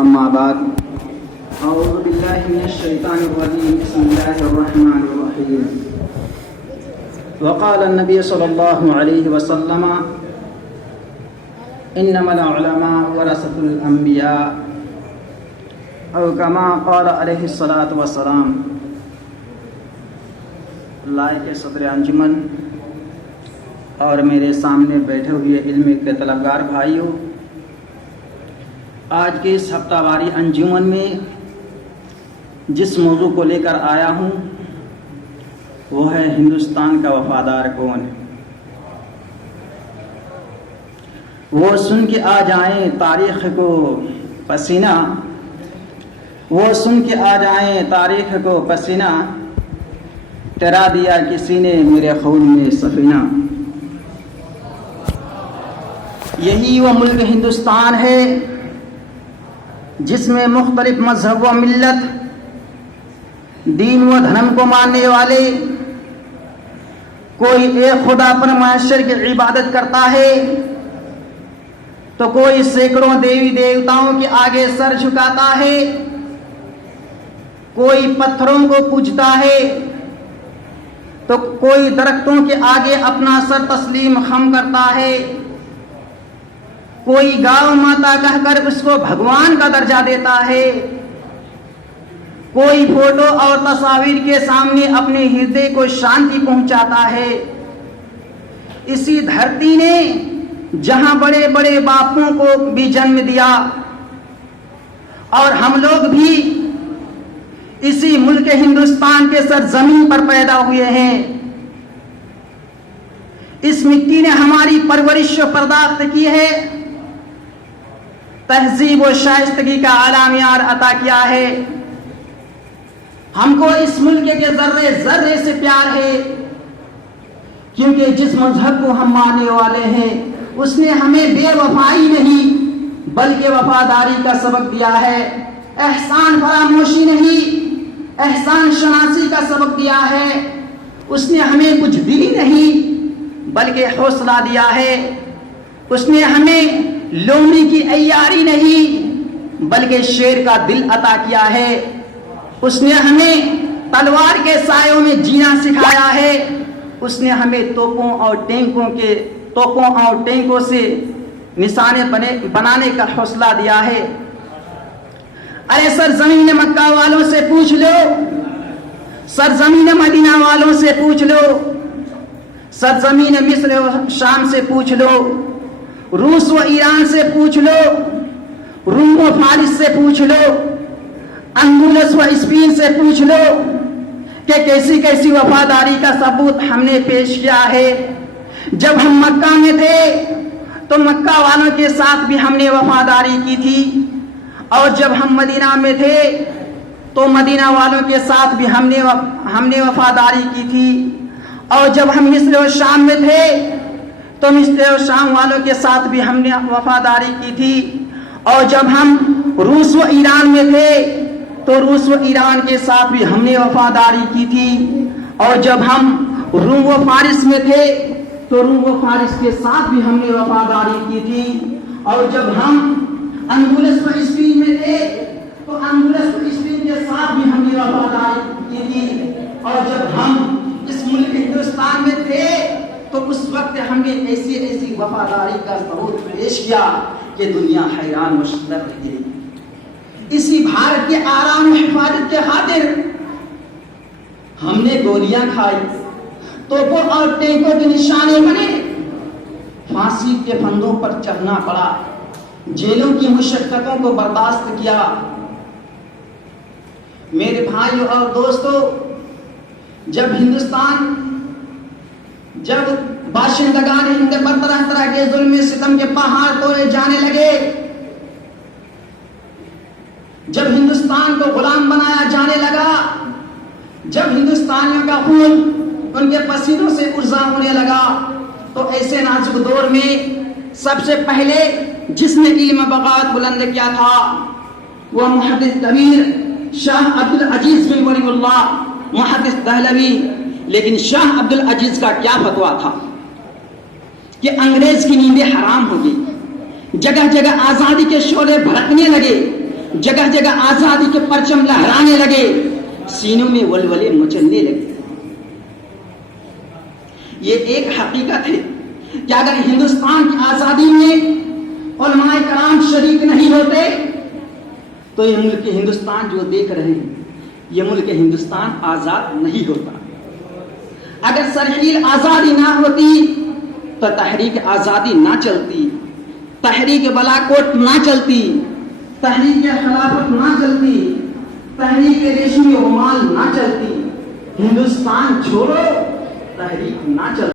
اما بعد اعوذ باللہ من الشیطان الرجیم بسم اللہ الرحمن الرحیم وقال النبی صلی اللہ علیہ وسلم انما العلماء ورثۃ الانبیاء او کما قال علیہ الصلاۃ والسلام۔ لائق صدر انجمن اور میرے سامنے بیٹھے ہوئے علم کے طلبگار بھائیوں، آج کے اس ہفتہ واری انجمن میں جس موضوع کو لے کر آیا ہوں وہ ہے ہندوستان کا وفادار کون ہے۔ وہ سن کے آ جائیں تاریخ کو پسینہ، وہ سن کے آ جائیں تاریخ کو پسینہ، تیرا دیا کسی نے میرے خون میں سفینہ۔ یہی وہ ملک ہندوستان ہے جس میں مختلف مذہب و ملت، دین و دھرم کو ماننے والے کوئی ایک خدا پر معاشر کی عبادت کرتا ہے تو کوئی سینکڑوں دیوی دیوتاؤں کے آگے سر جھکاتا ہے، کوئی پتھروں کو پوجتا ہے تو کوئی درختوں کے آگے اپنا سر تسلیم خم کرتا ہے، کوئی گاؤ ماتا کہہ کر اس کو بھگوان کا درجہ دیتا ہے، کوئی فوٹو اور تصاویر کے سامنے اپنے ہردے کو شانتی پہنچاتا ہے۔ اسی دھرتی نے جہاں بڑے بڑے باپوں کو بھی جنم دیا اور ہم لوگ بھی اسی ملک ہندوستان کے سرزمین پر پیدا ہوئے ہیں۔ اس مٹی نے ہماری پرورش و پرداخت کی ہے، تہذیب و شائستگی کا اعلیٰ معیار عطا کیا ہے۔ ہم کو اس ملک کے ذرے ذرے سے پیار ہے، کیونکہ جس مذہب کو ہم ماننے والے ہیں اس نے ہمیں بے وفائی نہیں بلکہ وفاداری کا سبق دیا ہے، احسان فراموشی نہیں احسان شناسی کا سبق دیا ہے۔ اس نے ہمیں کچھ دلی نہیں بلکہ حوصلہ دیا ہے، اس نے ہمیں لومڑی کی عیاری نہیں بلکہ شیر کا دل عطا کیا ہے، اس نے ہمیں تلوار کے سایوں میں جینا سکھایا ہے، اس نے ہمیں توپوں اور ٹینکوں سے نشانے بنانے کا حوصلہ دیا ہے۔ ارے سرزمین مکہ والوں سے پوچھ لو، سرزمین مدینہ والوں سے پوچھ لو، سرزمین مصر و شام سے پوچھ لو، روس و ایران سے پوچھ لو، روم و فارس سے پوچھ لو، اندلس و اسپین سے پوچھ لو کہ کیسی کیسی وفاداری کا ثبوت ہم نے پیش کیا ہے۔ جب ہم مکہ میں تھے تو مکہ والوں کے ساتھ بھی ہم نے وفاداری کی تھی، اور جب ہم مدینہ میں تھے تو مدینہ والوں کے ساتھ بھی ہم نے وفاداری کی تھی، اور جب ہم مصر و شام میں تھے تو مصر و شام والوں کے ساتھ بھی ہم نے وفاداری کی تھی، اور جب ہم روس و ایران میں تھے تو روس و ایران کے ساتھ بھی ہم نے وفاداری کی تھی، اور جب ہم روم و فارس میں تھے تو روم و فارس کے ساتھ بھی ہم نے وفاداری کی تھی، اور جب ہم اندلس و اسپین میں تھے تو اندلس و اسپین کے ساتھ بھی ہم نے وفاداری کی تھی، اور جب ہم اس ملک ہندوستان میں تھے تو اس وقت ہم نے ایسی وفاداری کا ثبوت پیش کیا کہ دنیا حیران مشتر رہ گئی۔ اسی بھارت کے آرام و حفاظت کے خاطر ہم نے گولیاں کھائی، توپوں اور ٹینکوں کے نشانے بنے، پھانسی کے پھندوں پر چڑھنا پڑا، جیلوں کی مشقتوں کو برداشت کیا۔ میرے بھائیوں اور دوستو، جب باشندگان ہند پر طرح طرح کے ظلم ستم کے پہاڑ توڑے جانے لگے، جب ہندوستان کو غلام بنایا جانے لگا، جب ہندوستانیوں کا خون ان کے پسینوں سے ارزاں ہونے لگا، تو ایسے نازک دور میں سب سے پہلے جس نے علم بغاوت بلند کیا تھا وہ محدث کبیر شاہ عبد العزیز بن ولی اللہ محدث دہلوی۔ لیکن شاہ عبد العزیز کا کیا فتویٰ تھا کہ انگریز کی نیندیں حرام ہو گئی، جگہ جگہ آزادی کے شعلے بھڑکنے لگے، جگہ جگہ آزادی کے پرچم لہرانے لگے، سینوں میں ولولے مچلنے لگے۔ یہ ایک حقیقت ہے کہ اگر ہندوستان کی آزادی میں علماء کرام شریک نہیں ہوتے تو یہ ملک ہندوستان جو دیکھ رہے ہیں، یہ ملک ہندوستان آزاد نہیں ہوتا۔ اگر سرحیل آزادی نہ ہوتی تو تحریک آزادی نہ چلتی، تحریک بلاکوٹ نہ چلتی، تحریک خلافت نہ چلتی، تحریک ریشمی رومال نہ چلتی، ہندوستان چھوڑو تحریک نہ چلتی۔